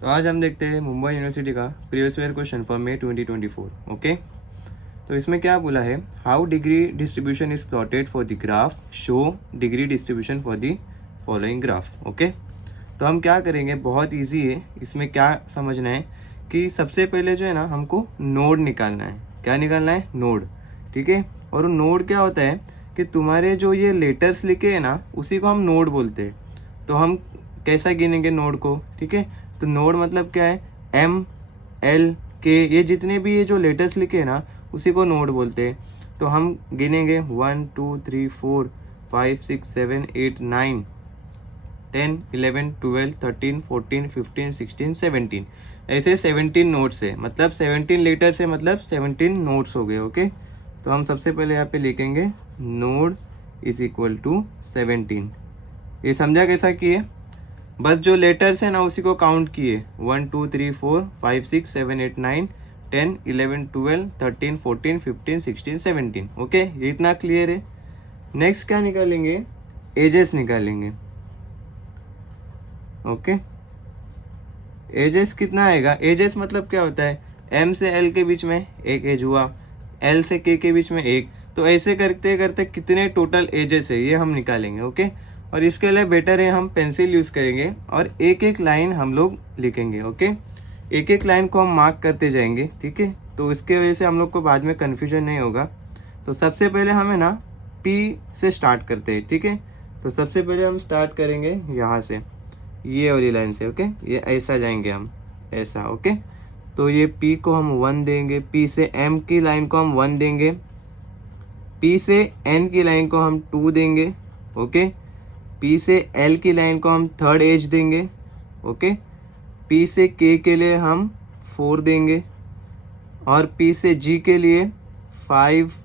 तो आज हम देखते हैं मुंबई यूनिवर्सिटी का previous year question for may 2024। Okay, तो इसमें क्या बोला है, how degree distribution is plotted for the graph, show degree distribution for the following graph. Okay, तो हम क्या करेंगे, बहुत इजी है। इसमें क्या समझना है कि सबसे पहले जो है ना, हमको नोड निकालना है। क्या निकालना है? नोड। ठीक है, और वो नोड क्या होता है कि तुम्हारे जो ये लेटर्स लिखे हैं ना, उसी को हम नोड बोलते हैं। तो हम कैसा गिनेंगे नोड को? ठीक है, तो नोड मतलब क्या है, एम एल के, ये जितने भी ये जो लेटर्स लिखे हैं ना, उसी को नोड बोलते हैं। तो हम गिनेंगे 1 2 3 4 5 6 7 8 9 10 11 12 13 14 15 16 17, ऐसे 17 नोट्स है। मतलब 17 लेटर्स है, मतलब 17 नोट्स हो गए। ओके, तो हम सबसे पहले यहाँ पे लिखेंगे नोड इज इक्वल टू 17। ये समझा कैसा किए? बस जो लेटर्स है ना, उसी को काउंट किए, 1 2 3 4 5 6 7 8 9 10 11 12 13 14 15 16 17। ओके, ये इतना क्लियर है। नेक्स्ट क्या निकालेंगे? एजेस निकालेंगे। ओके, एजेस कितना आएगा? एजेस मतलब क्या होता है, एम से एल के बीच में एक एज हुआ, एल से के बीच में एक। तो ऐसे करते करते कितने टोटल एजेस है ये हम निकालेंगे। ओके, और इसके लिए बेटर है हम पेंसिल यूज़ करेंगे और एक एक लाइन हम लोग लिखेंगे। ओके, एक एक लाइन को हम मार्क करते जाएंगे। ठीक है, तो इसके वजह से हम लोग को बाद में कन्फ्यूजन नहीं होगा। तो सबसे पहले हमें ना पी से स्टार्ट करते हैं। ठीक है, तो सबसे पहले हम स्टार्ट करेंगे यहाँ से, ये वाली लाइन से। ओके, ये ऐसा जाएंगे हम, ऐसा। ओके, तो ये P को हम 1 देंगे, P से M की लाइन को हम 1 देंगे, P से N की लाइन को हम 2 देंगे। ओके, P से L की लाइन को हम थर्ड एज देंगे। ओके, P से K के लिए हम 4 देंगे, और P से G के लिए 5,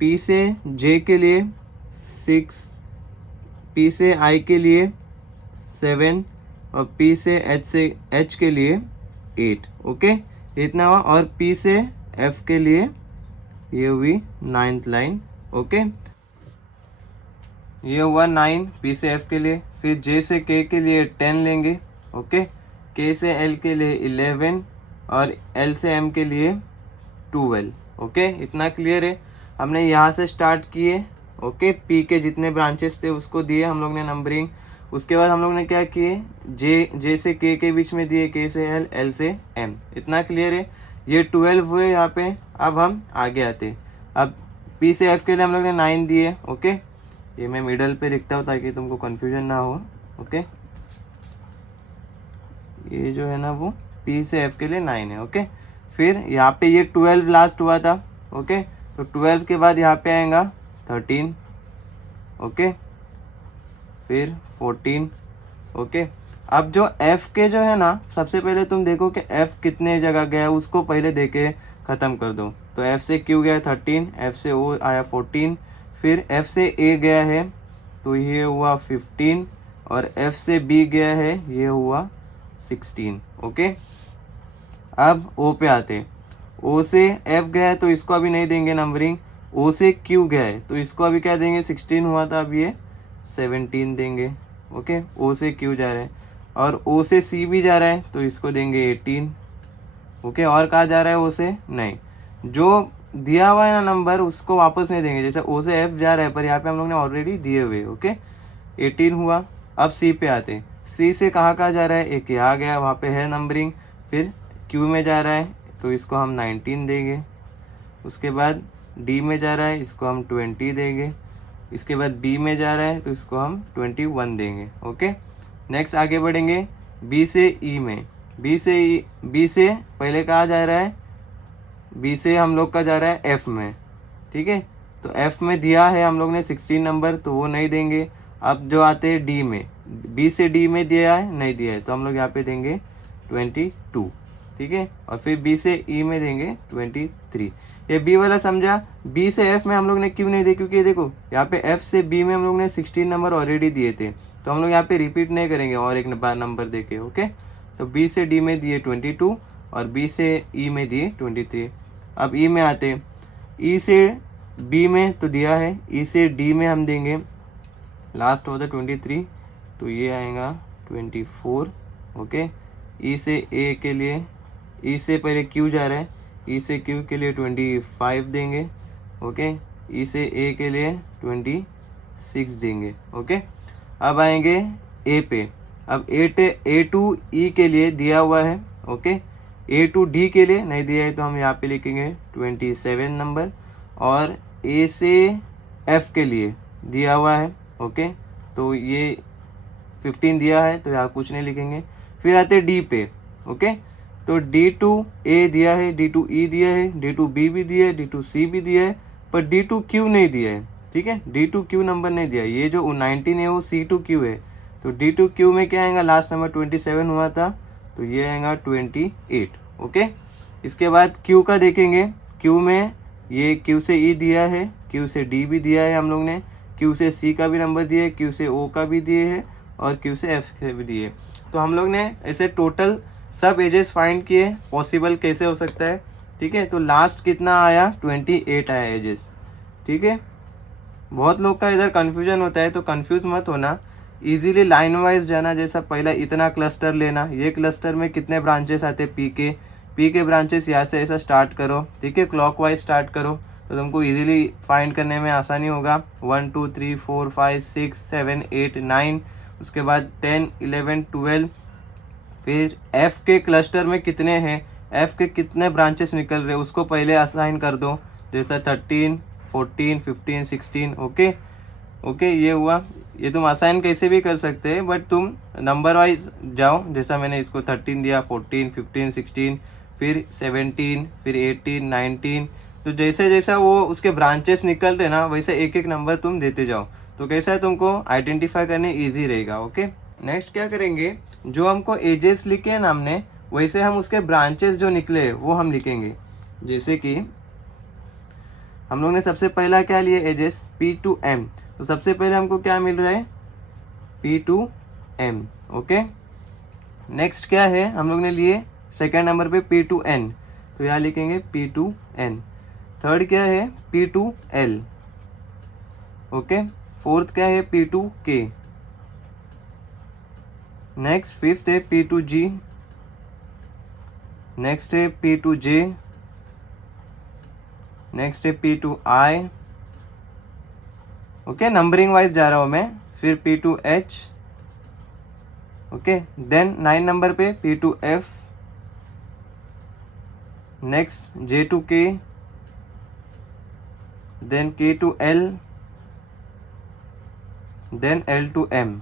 P से J के लिए 6, P से I के लिए 7, और P से H के लिए 8। ओके, इतना हुआ। और P से F के लिए ये हुई 9th लाइन। ओके, ये हुआ 9 P से F के लिए। फिर J से K के लिए 10 लेंगे। ओके, K से L के लिए 11, और L से M के लिए 12। ओके, इतना क्लियर है। हमने यहाँ से स्टार्ट किए। ओके, P के जितने ब्रांचेस थे उसको दिए हम लोग ने नंबरिंग। उसके बाद हम लोग ने क्या किए, J से K के बीच में दिए, K से L, L से M। इतना क्लियर है। ये 12 हुए यहाँ पे। अब हम आगे आते। अब P से F के लिए हम लोग ने 9 दिए। ओके, ये मैं मिडल पे लिखता हूँ ताकि तुमको कन्फ्यूजन ना हो। ओके, ये जो है ना वो P से F के लिए 9 है। ओके, फिर यहाँ पे ये 12 लास्ट हुआ था। ओके, तो 12 के बाद यहाँ पे आएगा 13। ओके, फिर 14। ओके, अब जो F के जो है ना, सबसे पहले तुम देखो कि F कितने जगह गया, उसको पहले देके ख़त्म कर दो। तो F से Q गया 13, F से O आया 14, फिर F से A गया है तो ये हुआ 15, और F से B गया है ये हुआ 16। ओके, अब O पे आते हैं। O से F गया है तो इसको अभी नहीं देंगे नंबरिंग। O से Q गया है तो इसको अभी क्या देंगे, 16 हुआ था, अब ये 17 देंगे। ओके, O से Q जा रहा है, और O से C भी जा रहा है तो इसको देंगे 18। ओके, और कहाँ जा रहा है O से? नहीं, जो दिया हुआ है ना नंबर उसको वापस नहीं देंगे। जैसे O से F जा रहा है, पर यहाँ पे हम लोग ने ऑलरेडी दिए हुए। ओके, 18 हुआ। अब C पे आते हैं। C से कहाँ कहाँ जा रहा है, एक यहाँ गया, वहाँ पे है नंबरिंग। फिर Q में जा रहा है तो इसको हम 19 देंगे। उसके बाद D में जा रहा है, इसको हम 20 देंगे। इसके बाद B में जा रहा है तो इसको हम 21 देंगे। ओके, नेक्स्ट आगे बढ़ेंगे B से E में। B से पहले कहाँ जा रहा है, B से हम लोग का जा रहा है F में। ठीक है, तो F में दिया है हम लोग ने 16 नंबर, तो वो नहीं देंगे। अब जो आते हैं D में, B से D में दिया है, नहीं दिया है, तो हम लोग यहाँ पे देंगे 22। ठीक है, और फिर B से E में देंगे 23। ये B वाला समझा। B से F में हम लोग ने क्यों नहीं दिया, क्योंकि देखो यहाँ पे F से B में हम लोग ने 16 नंबर ऑलरेडी दिए थे, तो हम लोग यहाँ पे रिपीट नहीं करेंगे और एक नंबर दे के। ओके, तो B से D में दिए 22, और B से E में दिए 23। अब E में आते, E से B में तो दिया है, E से D में हम देंगे, लास्ट होता 23, तो ये आएगा 24। ओके, ई से ए के लिए, ई से पहले क्यू जा रहा है, ई से क्यू के लिए 25 देंगे, ओके। ई से ए के लिए 26 देंगे, ओके। अब आएंगे ए पे। अब ए टू ई के लिए दिया हुआ है, ओके। ए टू डी के लिए नहीं दिया है तो हम यहाँ पे लिखेंगे 27 नंबर, और ए से एफ के लिए दिया हुआ है, ओके। तो ये 15 दिया है तो यहाँ कुछ नहीं लिखेंगे। फिर आते डी पे, ओके। तो डी टू ए दिया है, डी टू ई दिया है, डी टू बी भी दिया है, डी टू सी भी दिया है, पर डी टू क्यू नहीं दिया है, ठीक है। डी टू क्यू नंबर नहीं दिया है। ये जो 19 है वो सी टू क्यू है, तो डी टू क्यू में क्या आएगा, लास्ट नंबर 27 हुआ था तो ये आएगा 28, ओके। इसके बाद क्यू का देखेंगे। क्यू में ये क्यू से ई दिया है, क्यू से डी भी दिया है हम लोग ने, क्यू से सी का भी नंबर दिया है, क्यू से ओ का भी दिए है, और क्यू से एफ के भी दिए। तो हम लोग ने ऐसे टोटल सब एजेस फाइंड किए, पॉसिबल कैसे हो सकता है, ठीक है। तो लास्ट कितना आया, 28 आया एजेस, ठीक है। बहुत लोग का इधर कन्फ्यूजन होता है, तो कन्फ्यूज मत होना, इजीली लाइन वाइज जाना। जैसा पहला इतना क्लस्टर लेना, ये क्लस्टर में कितने ब्रांचेस आते हैं, पी के ब्रांचेस यहाँ से ऐसा स्टार्ट करो, ठीक है, क्लॉकवाइज स्टार्ट करो, तो तुमको इजीली फाइंड करने में आसानी होगा। 1 2 3 4 5 6 7 8 9, उसके बाद 10 11 12। फिर एफ के क्लस्टर में कितने हैं, एफ के कितने ब्रांचेस निकल रहे उसको पहले असाइन कर दो, जैसा 13 14 15 16, ओके ओके। ये हुआ, ये तुम असाइन कैसे भी कर सकते हैं, बट तुम नंबर वाइज जाओ। जैसा मैंने इसको 13 दिया, 14 15 16, फिर 17, फिर 18 19। तो जैसे जैसा वो उसके ब्रांचेस निकल रहे ना, वैसे एक एक नंबर तुम देते जाओ, तो कैसा है तुमको आइडेंटिफाई करने ईजी रहेगा, ओके। नेक्स्ट क्या करेंगे, जो हमको एजेस लिखे हैं ना हमने, वैसे हम उसके ब्रांचेस जो निकले वो हम लिखेंगे। जैसे कि हम लोग ने सबसे पहला क्या लिए, एजेस पी टू एम, तो सबसे पहले हमको क्या मिल रहा है, P to M, okay. Next क्या है, हम लोग ने लिए सेकेंड नंबर पे पी टू एन, तो यहाँ लिखेंगे पी टू एन। थर्ड क्या है, P to L, okay. Fourth क्या है, P to K. Next fifth है पी टू जी। नेक्स्ट है पी टू जे। नेक्स्ट है P to I, okay, numbering wise जा रहा हूँ मैं। फिर P to H, okay. Then 9 number पे P to F. Next J to K, then K to L, then L to M,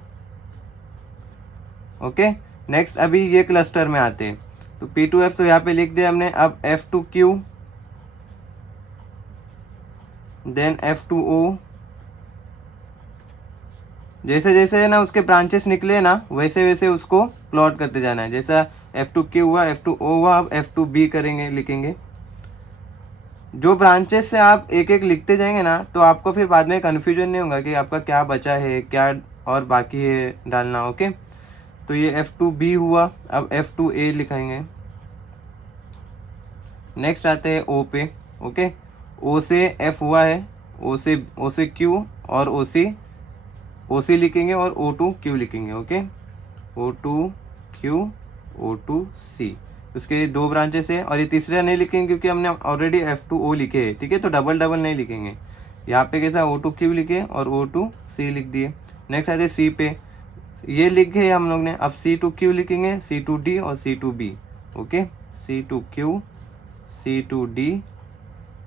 okay. Next अभी ये cluster में आते हैं, तो पी टू एफ तो यहाँ पे लिख दिया हमने। अब F to Q, then F to O. जैसे जैसे ना उसके ब्रांचेस निकले ना, वैसे वैसे उसको प्लॉट करते जाना है। जैसा एफ टू क्यू हुआ, एफ टू ओ हुआ, अब एफ टू बी करेंगे, लिखेंगे। जो ब्रांचेस से आप एक एक लिखते जाएंगे ना, तो आपको फिर बाद में कन्फ्यूजन नहीं होगा कि आपका क्या बचा है, क्या और बाकी है डालना, ओके। तो ये एफ टू बी हुआ, अब एफ टू ए लिखाएंगे। नेक्स्ट आते हैं ओ पे, ओके। ओ से एफ हुआ है, ओ से क्यू, और ओ सी लिखेंगे, और ओ टू क्यू लिखेंगे, okay. O two Q, O two C, उसके 2 ब्रांचेस है। और ये तीसरा नहीं लिखेंगे क्योंकि हमने ऑलरेडी एफ टू ओ लिखे हैं, ठीक है। तो डबल डबल नहीं लिखेंगे। यहाँ पे कैसा, ओ टू क्यू लिखे और ओ टू सी लिख दिए। नेक्स्ट आते सी पे, ये लिखे हम लोग ने। अब सी टू क्यू लिखेंगे, सी टू डी और C two B, okay. C two Q, C two D,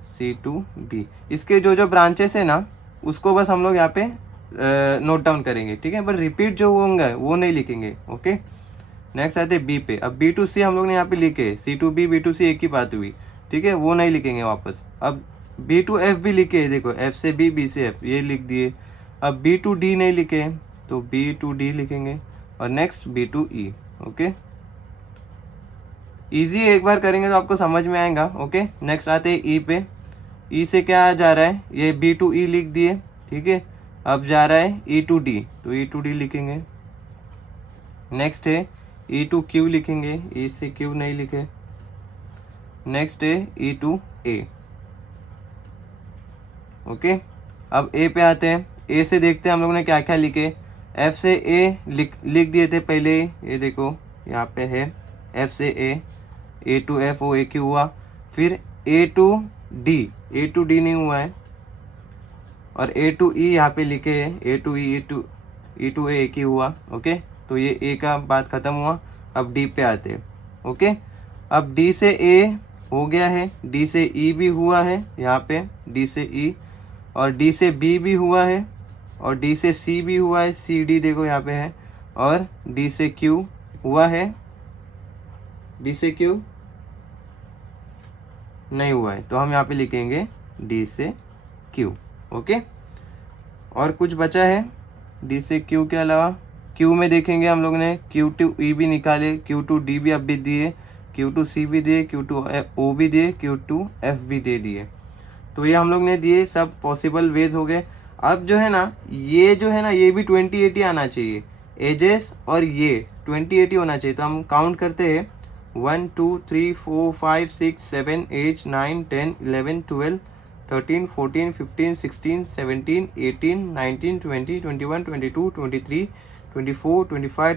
C two B. इसके जो जो ब्रांचेस है ना, उसको बस हम लोग यहाँ पे नोट डाउन करेंगे, ठीक है। पर रिपीट जो होंगे वो नहीं लिखेंगे, ओके। नेक्स्ट आते बी पे। अब बी टू सी हम लोग ने यहाँ पे लिखे, सी टू बी, बी टू सी एक ही बात हुई, ठीक है, वो नहीं लिखेंगे वापस। अब बी टू एफ भी लिखे, देखो एफ से बी, बी से एफ, ये लिख दिए। अब बी टू डी नहीं लिखे, तो बी टू डी लिखेंगे, और next B to E, okay. Easy एक बार करेंगे तो आपको समझ में आएगा, ओके। नेक्स्ट आते हैं ई पे। ई से क्या जा रहा है, ये बी टू ई लिख दिए, ठीक है। अब जा रहा है ई टू डी, तो ई टू डी लिखेंगे। नेक्स्ट है ई टू क्यू लिखेंगे, ई से क्यू नहीं लिखे। नेक्स्ट है ई टू ए, ओके। अब ए पे आते हैं। ए से देखते हैं हम लोगों ने क्या क्या लिखे। एफ से ए लिख दिए थे पहले, ये देखो यहाँ पे है। F से A to F वो एक ही हुआ, फिर A to D नहीं हुआ है, और A to E यहाँ पे लिखे हैं, A to E to A एक ही हुआ। ओके, तो ये A का बात ख़त्म हुआ। अब D पे आते हैं। ओके, अब D से A हो गया है, D से E भी हुआ है यहाँ पे, D से E, और D से B भी हुआ है, और D से C भी हुआ है, CD देखो यहाँ पे है, और D से Q हुआ है, D से Q नहीं हुआ है, तो हम यहाँ पे लिखेंगे D से Q। ओके, और कुछ बचा है D से Q के अलावा? Q में देखेंगे हम लोग ने Q to E भी निकाले, Q to D भी अब भी दिए, Q to C भी दिए, Q to O भी दिए, Q to F भी दे दिए। तो ये हम लोग ने दिए, सब पॉसिबल वेज हो गए। अब जो है ना ये भी 2080 आना चाहिए, एजेस और ये 2080 होना चाहिए। तो हम काउंट करते हैं 1 2 3 4 5 6 7 8 9 10 11 12 13 14 15 16 17 18 19 20 21 22 23 24 25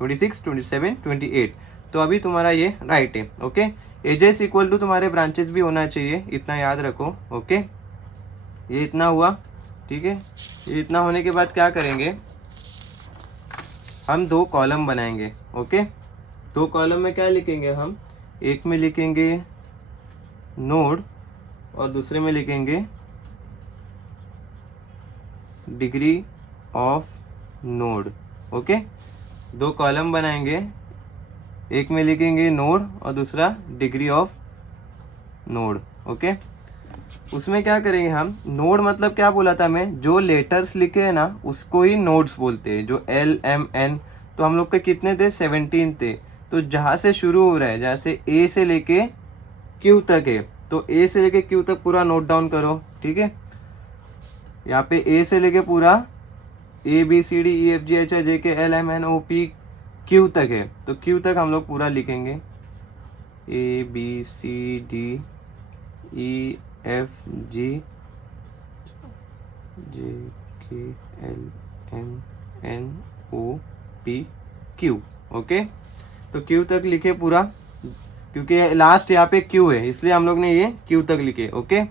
26 27 28। तो अभी तुम्हारा ये राइट है। ओके, एजेस इक्वल टू तुम्हारे ब्रांचेस भी होना चाहिए, इतना याद रखो। ओके, ये इतना हुआ, ठीक है। ये इतना होने के बाद क्या करेंगे, हम 2 कॉलम बनाएंगे। ओके, 2 कॉलम में क्या लिखेंगे हम, एक में लिखेंगे नोड और दूसरे में लिखेंगे degree of node. Okay, 2 column बनाएंगे, एक में लिखेंगे नोड और दूसरा डिग्री ऑफ नोड। ओके, उसमें क्या करेंगे हम, नोड मतलब क्या बोला था मैं, जो लेटर्स लिखे हैं ना उसको ही नोड्स बोलते हैं, जो L M N। तो हम लोग के कितने थे, 17 थे। तो जहाँ से शुरू हो रहा है, जहाँ से A से लेके Q तक है, तो A से लेके Q तक पूरा नोट डाउन करो। ठीक है, यहाँ पे A से लेके पूरा A B C D E F G H I J K L M N O P Q तक है, तो Q तक हम लोग पूरा लिखेंगे, A B C D E F G J K L M N O P Q। Okay, तो Q तक लिखे पूरा, क्योंकि लास्ट यहाँ पे Q है इसलिए हम लोग ने ये Q तक लिखे। ओके,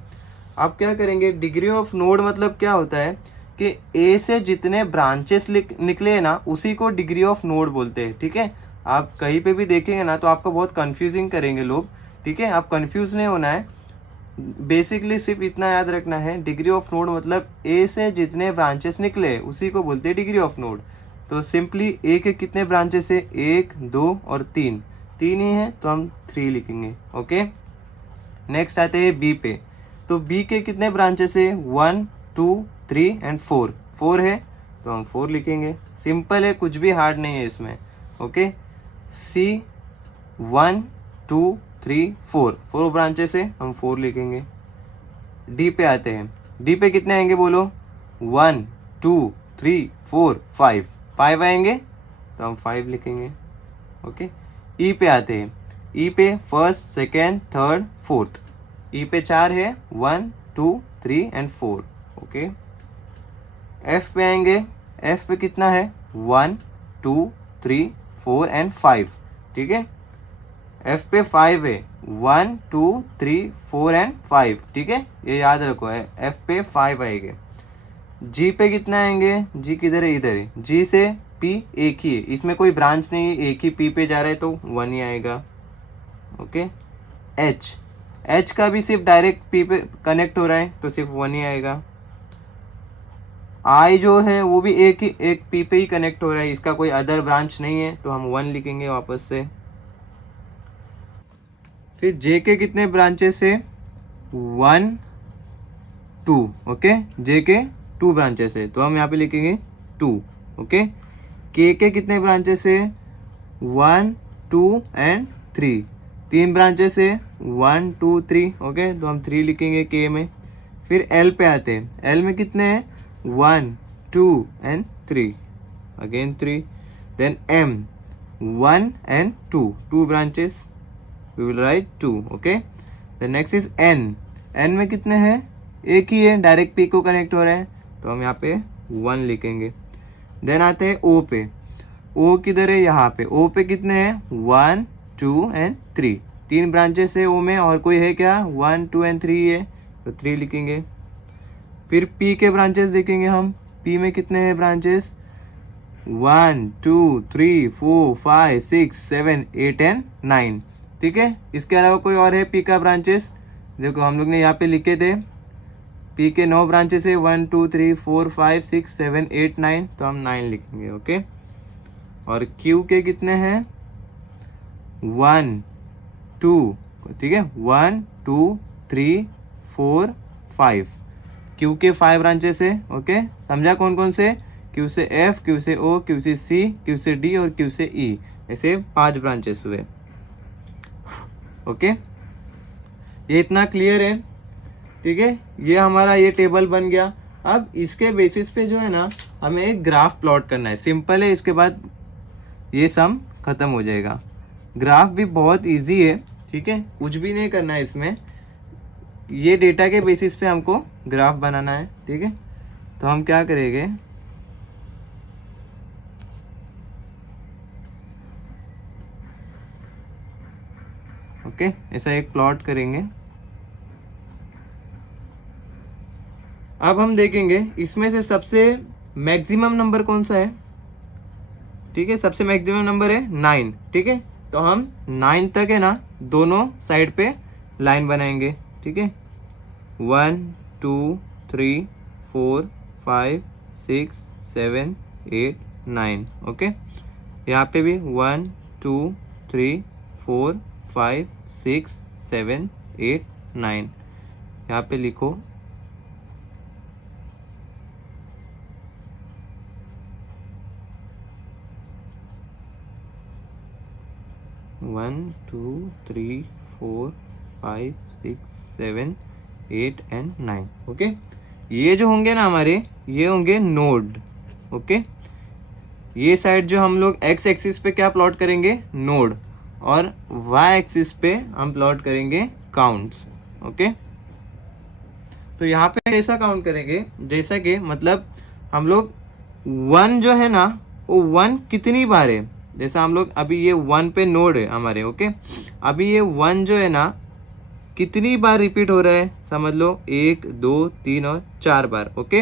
अब क्या करेंगे, डिग्री ऑफ नोड मतलब क्या होता है कि A से जितने ब्रांचेस निकले हैं ना उसी को डिग्री ऑफ नोड बोलते हैं। ठीक है, आप कहीं पे भी देखेंगे ना तो आपको बहुत कंफ्यूजिंग करेंगे लोग। ठीक है, आप कंफ्यूज नहीं होना है, बेसिकली सिर्फ इतना याद रखना है, डिग्री ऑफ नोड मतलब A से जितने ब्रांचेस निकले उसी को बोलते हैं डिग्री ऑफ नोड। तो सिंपली A के कितने ब्रांचेस है, 1 2 और 3 ही है, तो हम 3 लिखेंगे। ओके, नेक्स्ट आते हैं B पे। तो B के कितने ब्रांचेस है, 1 2 3 एंड 4 है, तो हम 4 लिखेंगे। सिंपल है, कुछ भी हार्ड नहीं है इसमें। ओके, C 1 2 3 4 ब्रांचेस है, हम 4 लिखेंगे। D पे आते हैं, D पे कितने आएंगे बोलो, 1 2 3 4 5 आएंगे, तो हम 5 लिखेंगे। ओके, E पे आते हैं, E पे first second third fourth, E पे 4 है, 1 2 3 एंड 4। ओके, F पे आएंगे, F पे कितना है, 1 2 3 4 एंड 5। ठीक है, F पे 5 है, 1 2 3 4 एंड 5। ठीक है, ये याद रखो है, F पे 5 आएंगे। G पे कितना आएंगे, G किधर है, इधर है, G से P एक ही है, इसमें कोई ब्रांच नहीं है, एक ही P पे जा रहा है तो 1 ही आएगा। ओके, H का भी सिर्फ डायरेक्ट P पे कनेक्ट हो रहा है तो सिर्फ 1 ही आएगा। I जो है वो भी एक P पे ही कनेक्ट हो रहा है, इसका कोई अदर ब्रांच नहीं है, तो हम 1 लिखेंगे वापस से। फिर J के कितने ब्रांचेस है, 1 2। ओके, J के 2 ब्रांचेस है, तो हम यहाँ पे लिखेंगे 2। ओके, K के कितने ब्रांचेस है, 1 2 एंड 3 ब्रांचेस है, 1 2 3। ओके, तो हम 3 लिखेंगे K में। फिर L पे आते हैं, L में कितने हैं, 1 2 and 3, again 3। Then M 1 and 2 branches, we will write 2। Okay, the next is N में कितने हैं, एक ही है, डायरेक्ट P को कनेक्ट हो रहे हैं, तो हम यहाँ पे 1 लिखेंगे। देन आते हैं O पे, O किधर है, यहाँ पे, O पे कितने हैं, 1 2 एंड 3, 3 ब्रांचेस है ओ में, और कोई है क्या? 1 2 एंड 3 है, तो 3 लिखेंगे। फिर पी के ब्रांचेस देखेंगे हम, पी में कितने हैं ब्रांचेस? 1 2 3 4 5 6 7 8 एंड 9, ठीक है। इसके अलावा कोई और है पी का ब्रांचेस? देखो हम लोग ने यहाँ पे लिखे थे पी के 9 ब्रांचेस है, 1 2 3 4 5 6 7 8 9, तो हम 9 लिखेंगे, ओके। और क्यू के कितने हैं? 1 2, ठीक है, 1 2 3 4 5, क्यू के 5 ब्रांचेस है, ओके। समझा कौन कौन से? क्यू से एफ, क्यू से ओ, क्यू से सी, क्यू से डी और क्यू से ई, ऐसे 5 ब्रांचेस हुए, ओके। ये इतना क्लियर है, ठीक है। ये हमारा ये टेबल बन गया। अब इसके बेसिस पे जो है ना हमें एक ग्राफ प्लॉट करना है, सिंपल है, इसके बाद ये सम खत्म हो जाएगा। ग्राफ भी बहुत इजी है, ठीक है, कुछ भी नहीं करना है इसमें, ये डेटा के बेसिस पे हमको ग्राफ बनाना है, ठीक है। तो हम क्या करेंगे, ओके, ऐसा एक प्लॉट करेंगे। अब हम देखेंगे इसमें से सबसे मैक्सिमम नंबर कौन सा है, ठीक है। सबसे मैक्सिमम नंबर है 9, ठीक है। तो हम 9 तक है ना दोनों साइड पे लाइन बनाएंगे, ठीक है। 1 2 3 4 5 6 7 8 9, ओके। यहाँ पे भी 1 2 3 4 5 6 7 8 9, यहाँ पे लिखो 1 2 3 4 5 6 7 8 एंड 9, ओके। ये जो होंगे ना हमारे, ये होंगे नोड, ओके। ये साइड जो हम लोग एक्स एक्सिस पे क्या प्लॉट करेंगे? नोड, और वाई एक्सिस पे हम प्लॉट करेंगे काउंट्स, ओके। तो यहाँ पे कैसा काउंट करेंगे, जैसा कि मतलब हम लोग 1 जो है ना वो 1 कितनी बार है, जैसा हम लोग अभी ये 1 पे नोड है हमारे, ओके। अभी ये 1 जो है ना कितनी बार रिपीट हो रहा है, समझ लो 1 2 3 और 4 बार, ओके।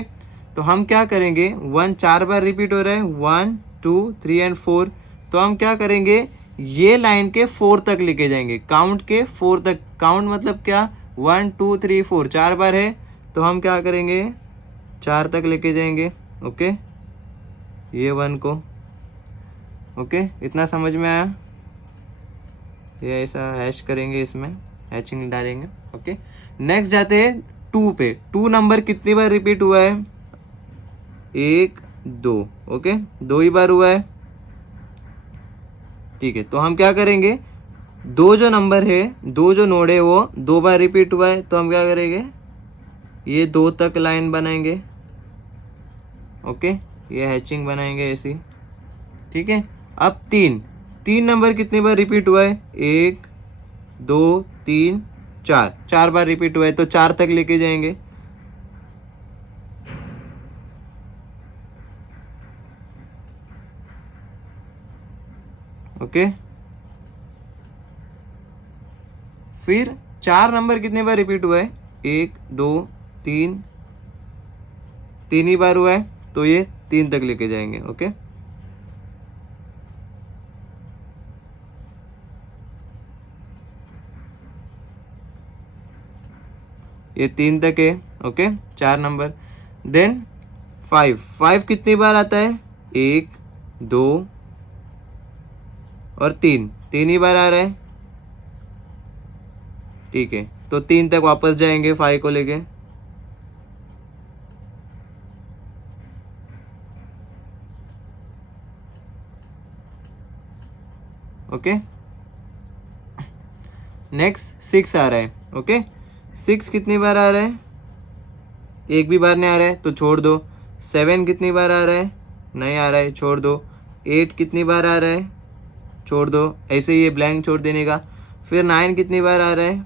तो हम क्या करेंगे, 1 4 बार रिपीट हो रहा है, 1 2 3 एंड 4, तो हम क्या करेंगे, ये लाइन के 4 तक लेके जाएंगे, काउंट के 4 तक। काउंट मतलब क्या, 1 2 3 4 4 बार है, तो हम क्या करेंगे 4 तक लेके जाएंगे, ओके, ये 1 को, ओके। इतना समझ में आया? ये ऐसा हैश करेंगे, इसमें हैचिंग डालेंगे, ओके। नेक्स्ट जाते हैं 2 पे। 2 नंबर कितनी बार रिपीट हुआ है? 1 2, ओके, 2 ही बार हुआ है, ठीक है। तो हम क्या करेंगे, 2 जो नंबर है, 2 जो नोड है वो 2 बार रिपीट हुआ है, तो हम क्या करेंगे, ये 2 तक लाइन बनाएंगे, ओके, ये हैचिंग बनाएंगे ऐसी, ठीक है। अब 3 नंबर कितनी बार रिपीट हुआ है? 1 2 3 4, 4 बार रिपीट हुआ है, तो 4 तक लेके जाएंगे, ओके। फिर 4 नंबर कितने बार रिपीट हुआ है? 1 2 3, 3 ही बार हुआ है, तो ये 3 तक लेके जाएंगे, ओके। ये 3 तक है, ओके, 4 नंबर। देन 5 कितनी बार आता है? 1 2 और 3 ही बार आ रहा है, ठीक है। तो 3 तक वापस जाएंगे 5 को लेके, ओके। नेक्स्ट 6 आ रहा है, ओके। 6 कितनी बार आ रहा है? एक भी बार नहीं आ रहा है, तो छोड़ दो। 7 कितनी बार आ रहा है? नहीं आ रहा है, छोड़ दो। 8 कितनी बार आ रहा है? छोड़ दो, ऐसे ही ये ब्लैंक छोड़ देने का। फिर 9 कितनी बार आ रहा है?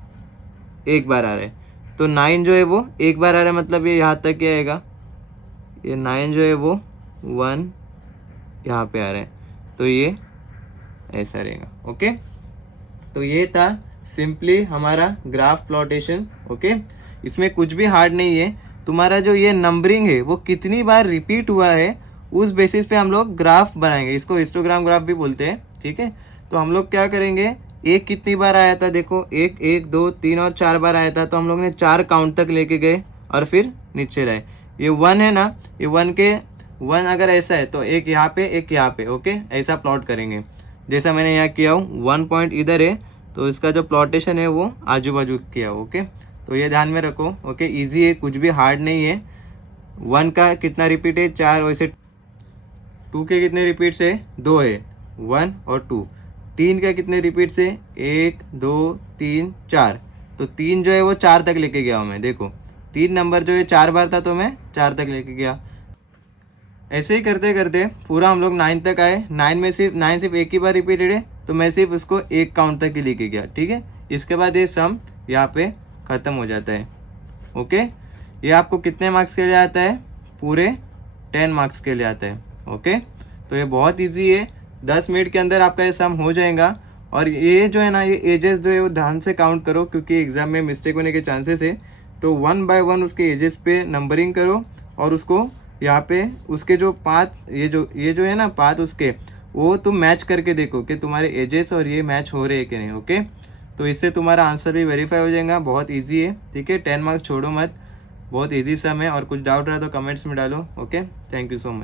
एक बार आ रहा है, तो 9 जो है वो एक बार आ रहा है, मतलब ये यहाँ तक क्या आएगा, ये 9 जो है वो 1 यहाँ पे आ रहा है, तो ये ऐसा रहेगा, ओके। तो ये था सिंपली हमारा ग्राफ प्लॉटेशन। ओके, इसमें कुछ भी हार्ड नहीं है। तुम्हारा जो ये नंबरिंग है वो कितनी बार रिपीट हुआ है उस बेसिस पे हम लोग ग्राफ बनाएंगे। इसको हिस्टोग्राम ग्राफ भी बोलते हैं। ठीक है, तो हम लोग क्या करेंगे, एक कितनी बार आया था, देखो एक, 1, 2, 3 और 4 बार आया था, तो हम लोग ने 4 काउंट तक लेके गए और फिर नीचे रहे। ये 1 है ना, ये 1 अगर ऐसा है तो एक यहाँ पे एक यहाँ पे। ओके, ऐसा प्लॉट करेंगे जैसा मैंने यहाँ किया हूँ। 1 पॉइंट इधर है तो इसका जो प्लॉटेशन है वो आजू बाजू किया। ओके, तो ये ध्यान में रखो। ओके, इजी है, कुछ भी हार्ड नहीं है। 1 का कितना रिपीट है, 4, वैसे 2 के कितने रिपीट से, 2 है, 1 और 2। 3 का कितने रिपीट से, 1, 2, 3, 4। तो 3 जो है वो 4 तक लेके गया हूँ मैं। देखो 3 नंबर जो है 4 बार था तो मैं 4 तक लेके गया। ऐसे ही करते करते पूरा हम लोग 9 तक आए। 9 सिर्फ एक ही बार रिपीटेड है तो मैं सिर्फ उसको एक काउंट तक ही लेके गया। ठीक है, इसके बाद ये सम यहाँ पे ख़त्म हो जाता है। ओके, ये आपको कितने मार्क्स के लिए आता है, पूरे 10 मार्क्स के लिए आता है। ओके, तो ये बहुत इजी है, 10 मिनट के अंदर आपका ये सम हो जाएगा। और ये जो है ना, ये एजेस जो है वो ध्यान से काउंट करो क्योंकि एग्जाम में मिस्टेक होने के चांसेस है। तो 1 बाय 1 उसके एजेस पे नंबरिंग करो और उसको यहाँ पे उसके जो पाथ, ये जो है ना पाथ उसके, वो तुम मैच करके देखो कि तुम्हारे एजेस और ये मैच हो रहे हैं कि नहीं। ओके, तो इससे तुम्हारा आंसर भी वेरीफाई हो जाएगा। बहुत इजी है। ठीक है, 10 मार्क्स छोड़ो मत, बहुत इजी सम है। और कुछ डाउट रहा तो कमेंट्स में डालो। Okay, thank you so much.